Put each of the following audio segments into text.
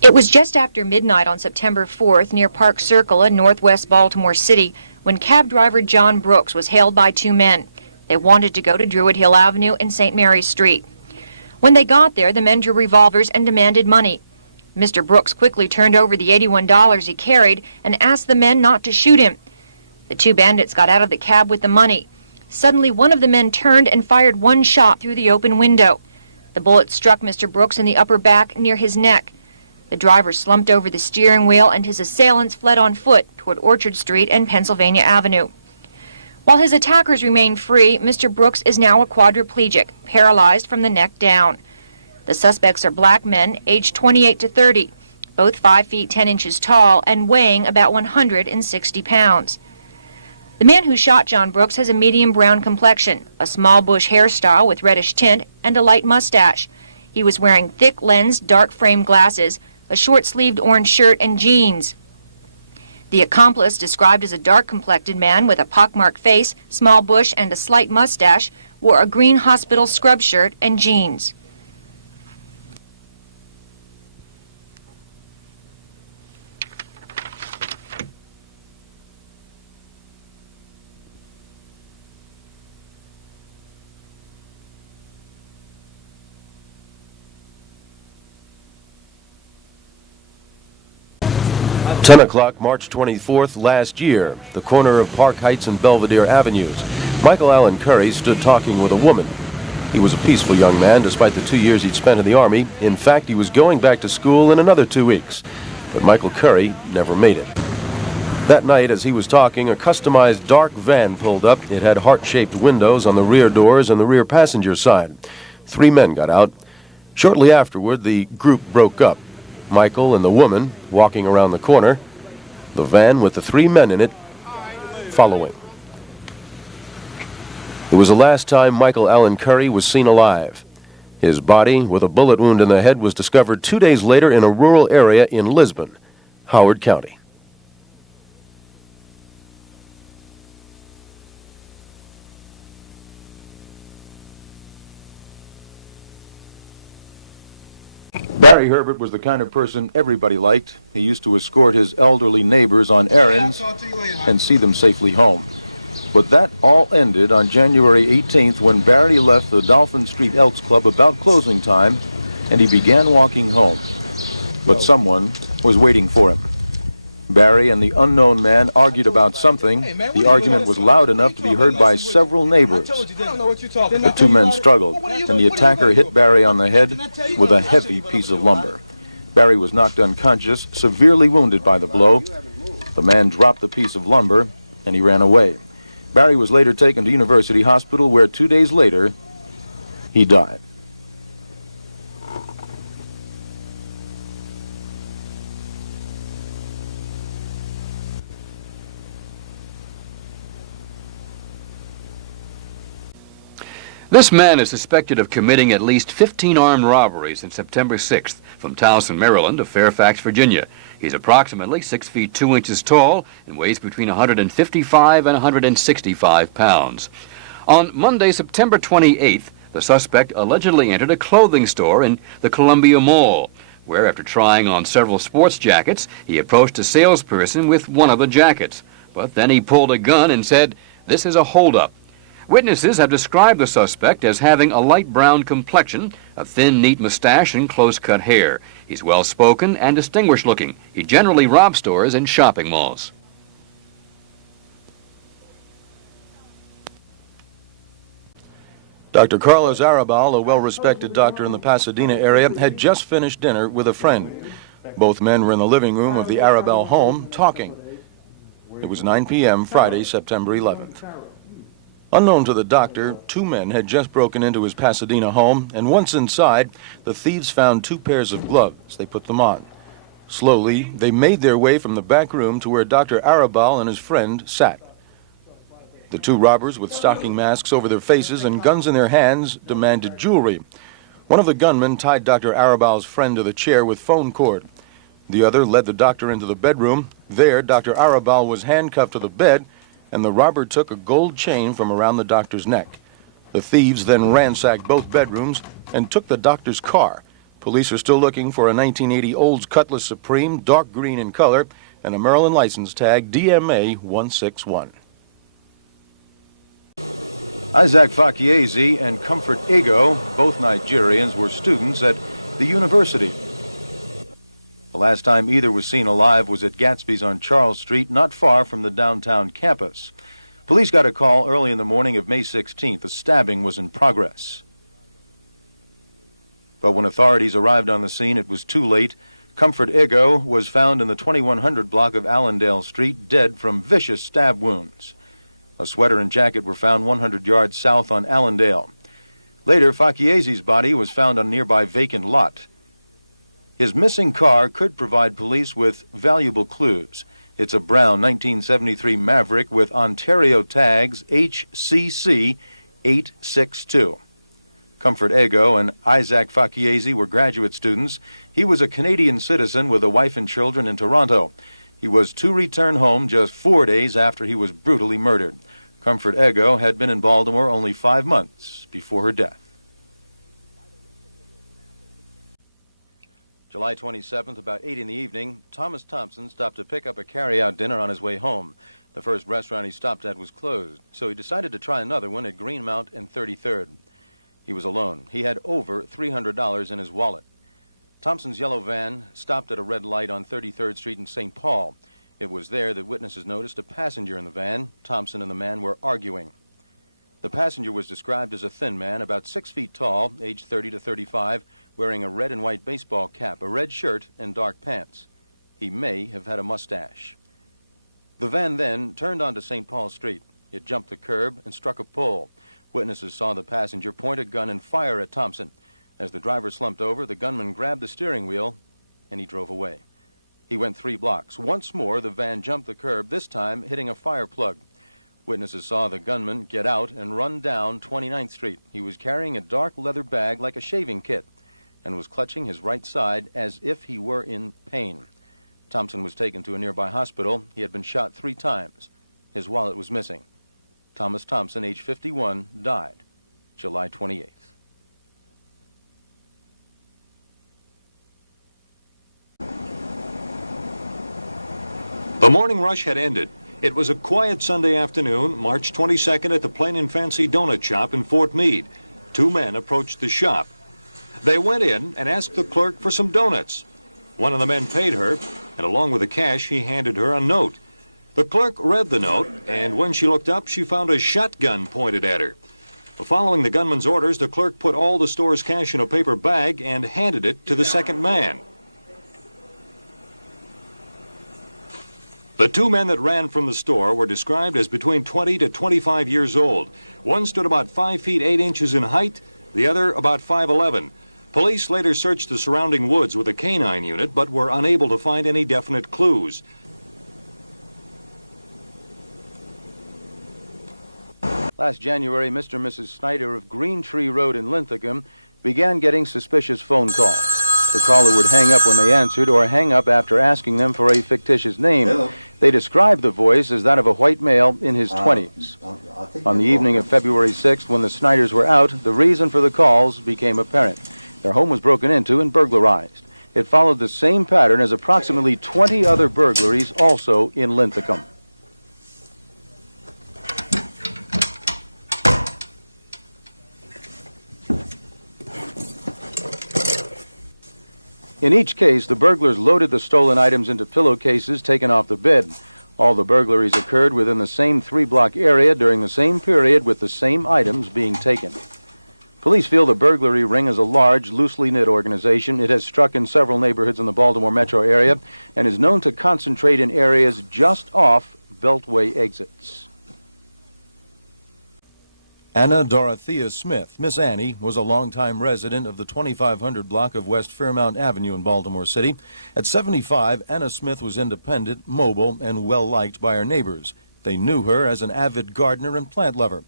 It was just after midnight on September 4th near Park Circle in northwest Baltimore City when cab driver John Brooks was hailed by two men. They wanted to go to Druid Hill Avenue and St. Mary's Street. When they got there, the men drew revolvers and demanded money. Mr. Brooks quickly turned over the $81 he carried and asked the men not to shoot him. The two bandits got out of the cab with the money. Suddenly, one of the men turned and fired one shot through the open window. The bullet struck Mr. Brooks in the upper back near his neck. The driver slumped over the steering wheel and his assailants fled on foot toward Orchard Street and Pennsylvania Avenue. While his attackers remain free, Mr. Brooks is now a quadriplegic, paralyzed from the neck down. The suspects are black men, aged 28 to 30, both 5 feet 10 inches tall and weighing about 160 pounds. The man who shot John Brooks has a medium brown complexion, a small bush hairstyle with reddish tint, and a light mustache. He was wearing thick-lensed, dark-framed glasses, a short-sleeved orange shirt, and jeans. The accomplice, described as a dark-complected man with a pockmarked face, small bush, and a slight mustache, wore a green hospital scrub shirt and jeans. At 10 o'clock, March 24th last year, the corner of Park Heights and Belvedere Avenues. Michael Allen Curry stood talking with a woman. He was a peaceful young man despite the 2 years he'd spent in the Army. In fact, he was going back to school in another 2 weeks. But Michael Curry never made it. That night, as he was talking, a customized dark van pulled up. It had heart-shaped windows on the rear doors and the rear passenger side. 3 men got out. Shortly afterward, the group broke up. Michael and the woman walking around the corner, the van with the 3 men in it following. It was the last time Michael Allen Curry was seen alive. His body, with a bullet wound in the head, was discovered 2 days later in a rural area in Lisbon, Howard County. The kind of person everybody liked. He used to escort his elderly neighbors on errands and see them safely home. But that all ended on January 18th when Barry left the Dolphin Street Elks Club about closing time and he began walking home. But someone was waiting for him. Barry and the unknown man argued about something. The argument was loud enough to be heard by several neighbors. The 2 men struggled, and the attacker hit Barry on the head with a heavy piece of lumber. Barry was knocked unconscious, severely wounded by the blow. The man dropped the piece of lumber, and he ran away. Barry was later taken to University Hospital, where 2 days later, he died. So, I suppose we'll be gone probably 2 or 3 weeks. That's good. When are you expecting to leave? We're probably going to leave in the next couple of days. Where are you going from? Cairo. We're going to be going to Cairo. Put on the gloves. Don't move! What? Everyone stay calm. No one will get hurt. Isaac Vakazi and Comfort Ego, both Nigerians, were students at the university. The last time either was seen alive was at Gatsby's on Charles Street, not far from the downtown campus. Police got a call early in the morning of May 16th. A stabbing was in progress. But when authorities arrived on the scene, it was too late. Comfort Ego was found in the 2100 block of Allendale Street, dead from vicious stab wounds. A sweater and jacket were found 100 yards south on Allendale. Later, Vakazi's body was found on a nearby vacant lot. His missing car could provide police with valuable clues. It's a brown 1973 Maverick with Ontario tags HCC 862. Comfort Ego and Isaac Vakazi were graduate students. He was a Canadian citizen with a wife and children in Toronto. He was to return home just 4 days after he was brutally murdered. Comfort Ego had been in Baltimore only 5 months before her death. July 27th, about 8 in the evening, Thomas Thompson stopped to pick up a carry-out dinner on his way home. The first restaurant he stopped at was closed, so he decided to try another one at Greenmount and 33rd. He was alone. He had over $300 in his wallet. Thompson's yellow van stopped at a red light on 33rd Street in St. Paul. It was there that witnesses noticed a passenger in the van. Thompson and the man were arguing. The passenger was described as a thin man, about 6 feet tall, aged 30 to 35, wearing a red and white baseball cap, a red shirt, and dark pants. He may have had a mustache. The van then turned onto St. Paul Street. It jumped the curb and struck a pole. Witnesses saw the passenger point a gun and fire at Thompson. As the driver slumped over, the gunman grabbed the steering wheel, and he drove away. He went 3 blocks. Once more, the van jumped the curb, this time hitting a fire plug. Witnesses saw the gunman get out and run down 29th Street. He was carrying a dark leather bag like a shaving kit and was clutching his right side as if he were in pain. Thompson was taken to a nearby hospital. He had been shot 3 times. His wallet was missing. Thomas Thompson, age 51, died July 28th. The morning rush had ended. It was a quiet Sunday afternoon, March 22nd, at the Plain and Fancy Donut Shop in Fort Meade. 2 men approached the shop. They went in and asked the clerk for some donuts. One of the men paid her, and along with the cash, he handed her a note. The clerk read the note, and when she looked up, she found a shotgun pointed at her. Following the gunman's orders, the clerk put all the store's cash in a paper bag and handed it to the second man. The 2 men that ran from the store were described as between 20 to 25 years old. One stood about 5 feet 8 inches in height, the other about 5'11". Police later searched the surrounding woods with a canine unit, but were unable to find any definite clues. Last January, Mr. and Mrs. Snyder of Green Tree Road in Linthicum began getting suspicious phone calls. The caller would hang up when they answered or hang up after asking them for a fictitious name. Hello. They described the voice as that of a white male in his 20s. On the evening of February 6th, when the Snyders were out, the reason for the calls became apparent. Their home was broken into and burglarized. It followed the same pattern as approximately 20 other burglaries also in Linthicum. In each case, the burglars loaded the stolen items into pillowcases taken off the bed. All the burglaries occurred within the same 3-block area during the same period, with the same items being taken. Police feel the Burglary Ring is a large, loosely knit organization. It has struck in several neighborhoods in the Baltimore metro area and is known to concentrate in areas just off Beltway exits. Anna Dorothea Smith, Miss Annie, was a longtime resident of the 2500 block of West Fairmount Avenue in Baltimore City. At 75, Anna Smith was independent, mobile, and well-liked by her neighbors. They knew her as an avid gardener and plant lover.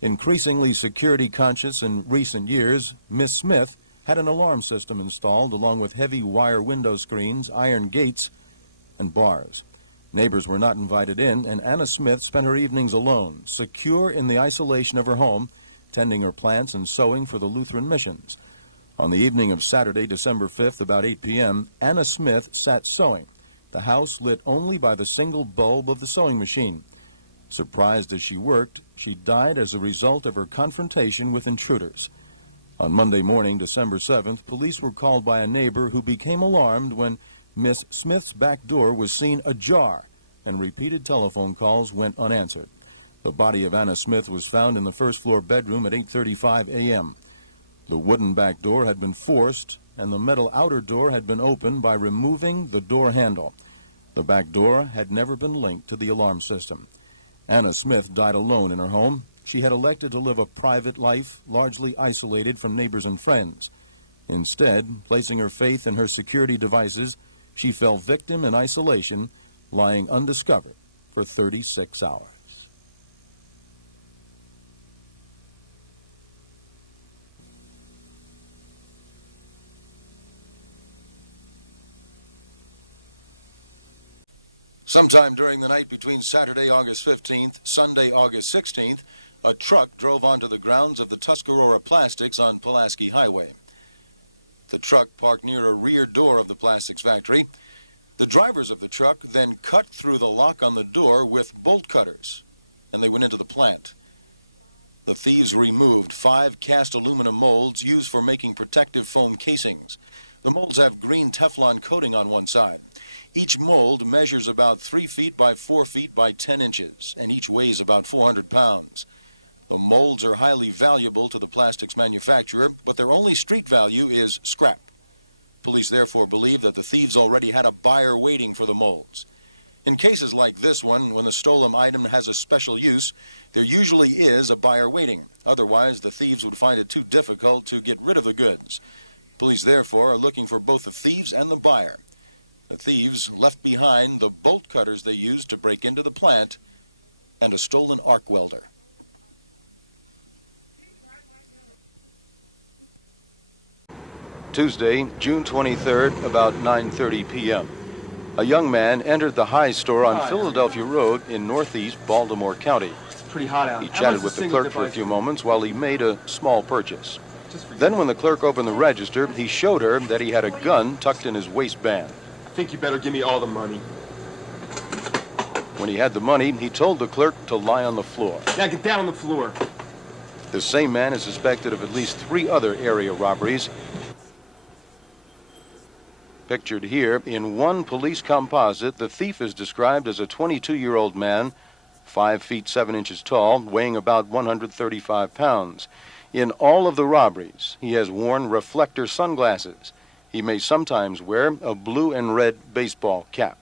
Increasingly security conscious in recent years, Miss Smith had an alarm system installed along with heavy wire window screens, iron gates, and bars. Neighbors were not invited in, and Anna Smith spent her evenings alone, secure in the isolation of her home, tending her plants and sewing for the Lutheran missions. On the evening of Saturday, December 5th, about 8 p.m., Anna Smith sat sewing, the house lit only by the single bulb of the sewing machine. Surprised as she worked, she died as a result of her confrontation with intruders. On Monday morning, December 7th, police were called by a neighbor who became alarmed when Miss Smith's back door was seen ajar and repeated telephone calls went unanswered. The body of Anna Smith was found in the first-floor bedroom at 8:35 a.m. The wooden back door had been forced, and the metal outer door had been opened by removing the door handle. The back door had never been linked to the alarm system. Anna Smith died alone in her home. She had elected to live a private life, largely isolated from neighbors and friends. Instead, placing her faith in her security devices, she fell victim in isolation, lying undiscovered for 36 hours. Sometime during the night between Saturday, August 15th, Sunday, August 16th, a truck drove onto the grounds of the Tuscarora Plastics on Pulaski Highway. The truck parked near a rear door of the plastics factory. The drivers of the truck then cut through the lock on the door with bolt cutters, and they went into the plant. The thieves removed 5 cast aluminum molds used for making protective foam casings. The molds have green Teflon coating on one side. Each mold measures about 3 feet by 4 feet by 10 inches, and each weighs about 400 pounds. The molds are highly valuable to the plastics manufacturer, but their only street value is scrap. Police therefore believe that the thieves already had a buyer waiting for the molds. In cases like this one, when the stolen item has a special use, there usually is a buyer waiting. Otherwise, the thieves would find it too difficult to get rid of the goods. Police therefore are looking for both the thieves and the buyer. The thieves left behind the bolt cutters they used to break into the plant and a stolen arc welder. Tuesday, June 23rd, about 9:30 p.m. A young man entered the High store on Philadelphia Road in northeast Baltimore County. It's pretty hot out. He chatted with the clerk for a few moments while he made a small purchase. Then when the clerk opened the register, he showed her that he had a gun tucked in his waistband. I think you better give me all the money. When he had the money, he told the clerk to lie on the floor. Now get down on the floor. The same man is suspected of at least 3 other area robberies. Pictured here in one police composite, the thief is described as a 22-year-old man, 5 feet 7 inches tall, weighing about 135 pounds. In all of the robberies, he has worn reflector sunglasses. He may sometimes wear a blue and red baseball cap.